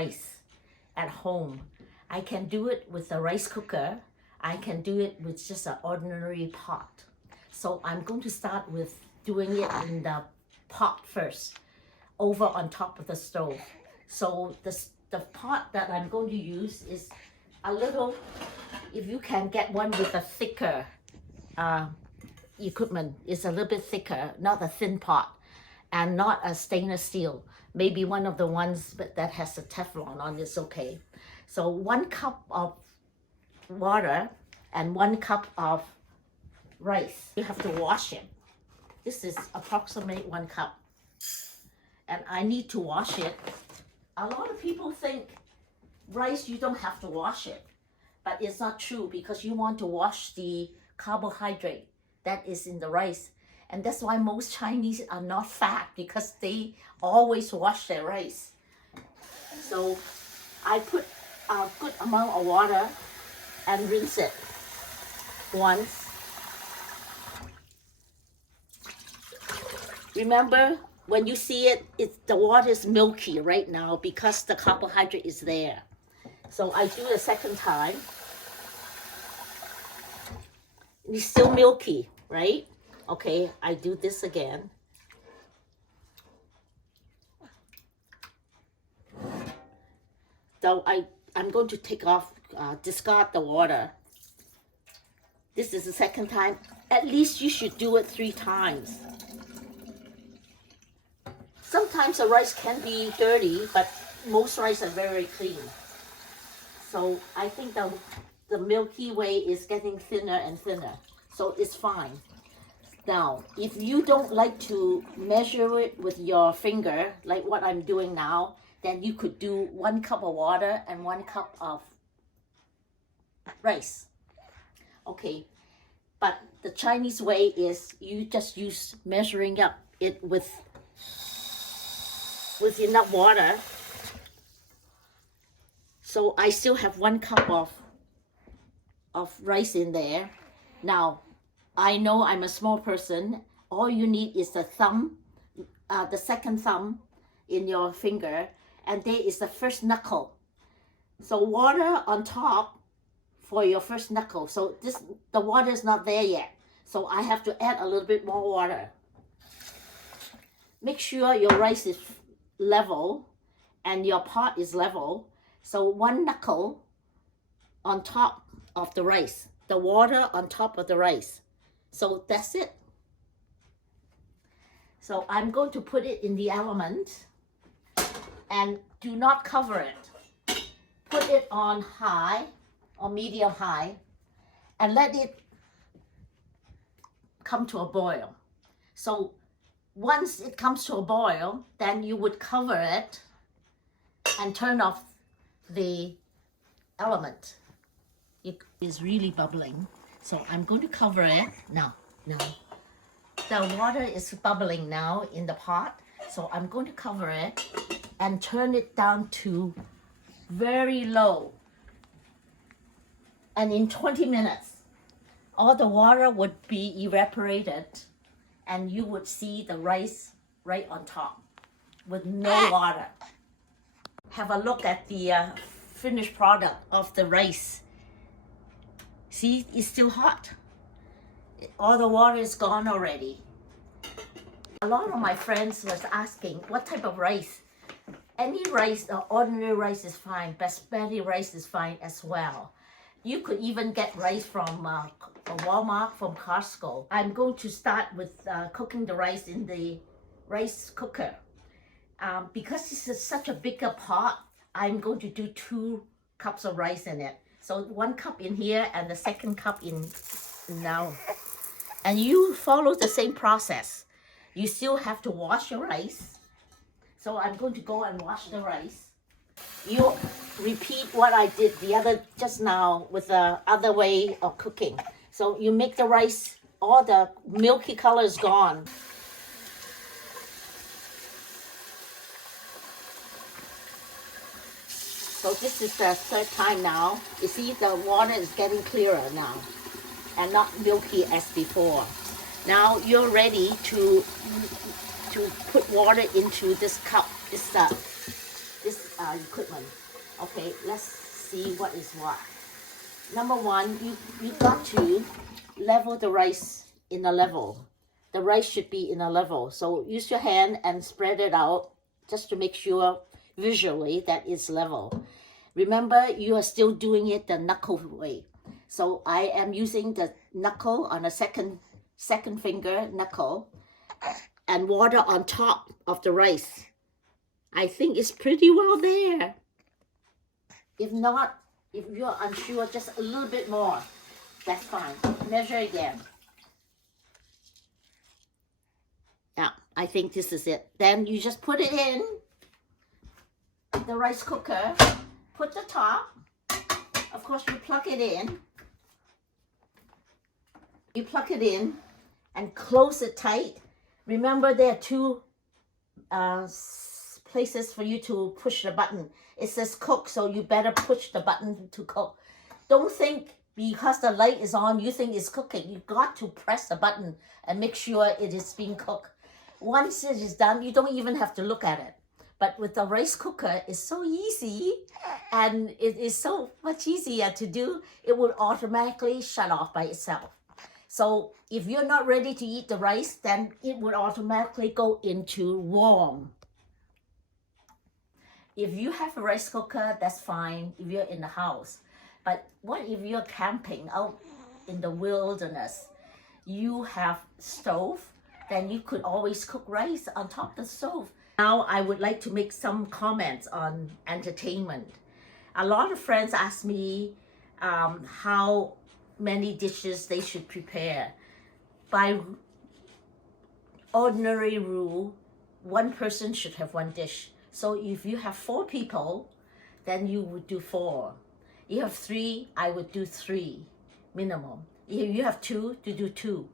rice at home. I can do it with a rice cooker. I can do it with just an ordinary pot. So I'm going to start with doing it in the pot first, over on top of the stove. So the pot that I'm going to use is a little, if you can get one with a thicker equipment, it's a little bit thicker, not a thin pot, and not a stainless steel. Maybe one of the ones that has a teflon on it's okay. So 1 cup of water and 1 cup of rice. You have to wash it. This is approximately 1 cup. And I need to wash it. A lot of people think rice, you don't have to wash it. But it's not true, because you want to wash the carbohydrate that is in the rice. And that's why most Chinese are not fat, because they always wash their rice. So I put a good amount of water and rinse it once. Remember, when you see it, the water is milky right now because the carbohydrate is there. So I do it a second time. It's still milky, right? Okay, I do this again. So I'm going to take off, discard the water. This is the second time. At least you should do it 3 times. Sometimes the rice can be dirty, but most rice are very clean. So I think the Milky Way is getting thinner and thinner. So it's fine. Now, if you don't like to measure it with your finger, like what I'm doing now, then you could do 1 cup of water and 1 cup of rice. Okay, but the Chinese way is you just use measuring up it with enough water. So I still have 1 cup of rice in there. Now, I know I'm a small person. All you need is the thumb, the second thumb in your finger, and there is the first knuckle. So water on top for your first knuckle. So the water is not there yet. So I have to add a little bit more water. Make sure your rice is level and your pot is level. So 1 knuckle on top of the rice, the water on top of the rice. So that's it. So I'm going to put it in the element and do not cover it. Put it on high or medium high and let it come to a boil. So once it comes to a boil, then you would cover it and turn off the element. It is really bubbling. So I'm going to cover it now. The water is bubbling now in the pot. So I'm going to cover it and turn it down to very low. And in 20 minutes, all the water would be evaporated and you would see the rice right on top with no water. Have a look at the finished product of the rice. See, it's still hot. All the water is gone already. A lot of my friends was asking, what type of rice? Any rice, ordinary rice is fine. Basmati rice is fine as well. You could even get rice from Walmart, from Costco. I'm going to start with cooking the rice in the rice cooker. Because this is such a bigger pot, I'm going to do 2 cups of rice in it. So 1 cup in here and the second cup in now. And you follow the same process. You still have to wash your rice. So I'm going to go and wash the rice. You repeat what I did just now with the other way of cooking. So you make the rice, all the milky color is gone. So this is the 3rd time now. You see the water is getting clearer now and not milky as before. Now you're ready to put water into this cup, this equipment. Okay, let's see what is what. Number one, you got to level the rice in a level. The rice should be in a level. So use your hand and spread it out just to make sure visually that it's level. Remember, you are still doing it the knuckle way. So I am using the knuckle on a second finger knuckle and water on top of the rice. I think it's pretty well there. If not, if you're unsure, just a little bit more. That's fine. Measure again. Yeah, I think this is it. Then you just put it in the rice cooker. Put the top. Of course, you plug it in. You plug it in and close it tight. Remember, there are two places for you to push the button. It says cook, so you better push the button to cook. Don't think because the light is on, you think it's cooking. You got to press the button and make sure it is being cooked. Once it is done, you don't even have to look at it. But with the rice cooker, it's so easy, and it is so much easier to do. It will automatically shut off by itself. So if you're not ready to eat the rice, then it would automatically go into warm. If you have a rice cooker, that's fine if you're in the house. But what if you're camping out in the wilderness? You have stove, then you could always cook rice on top of the stove. Now I would like to make some comments on entertainment. A lot of friends ask me how many dishes they should prepare. By ordinary rule, one person should have one dish. So if you have 4 people, then you would do 4. You have 3, I would do 3 minimum. If you have 2, to do 2.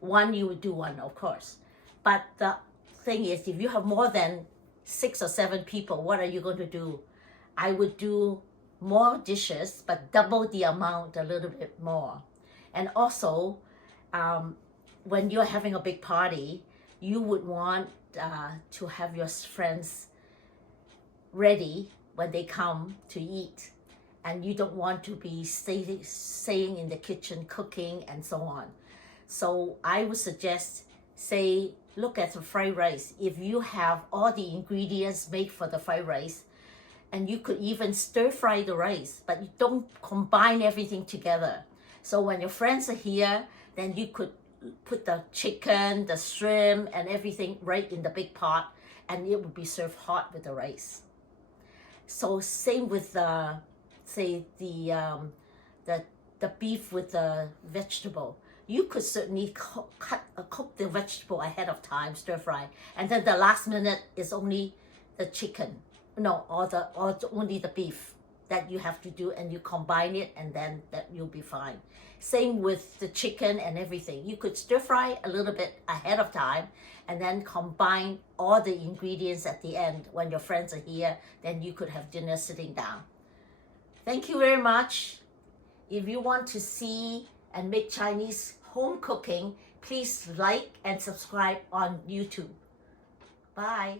1, you would do 1, of course. But the thing is, if you have more than 6 or 7 people, what are you going to do? I would do more dishes, but double the amount a little bit more. And also, when you're having a big party, you would want to have your friends ready when they come to eat. And you don't want to be staying in the kitchen cooking and so on. So I would suggest, say, look at the fried rice. If you have all the ingredients made for the fried rice, and you could even stir fry the rice, but you don't combine everything together. So when your friends are here, then you could put the chicken, the shrimp, and everything right in the big pot, and it would be served hot with the rice. So same with the, say, the beef with the vegetable. You could certainly cook the vegetable ahead of time, stir fry, and then the last minute is only the chicken, or only the beef that you have to do, and you combine it, and then that you'll be fine. Same with the chicken and everything. You could stir fry a little bit ahead of time, and then combine all the ingredients at the end when your friends are here. Then you could have dinner sitting down. Thank you very much. If you want to see and make Chinese home cooking, please like and subscribe on YouTube. Bye.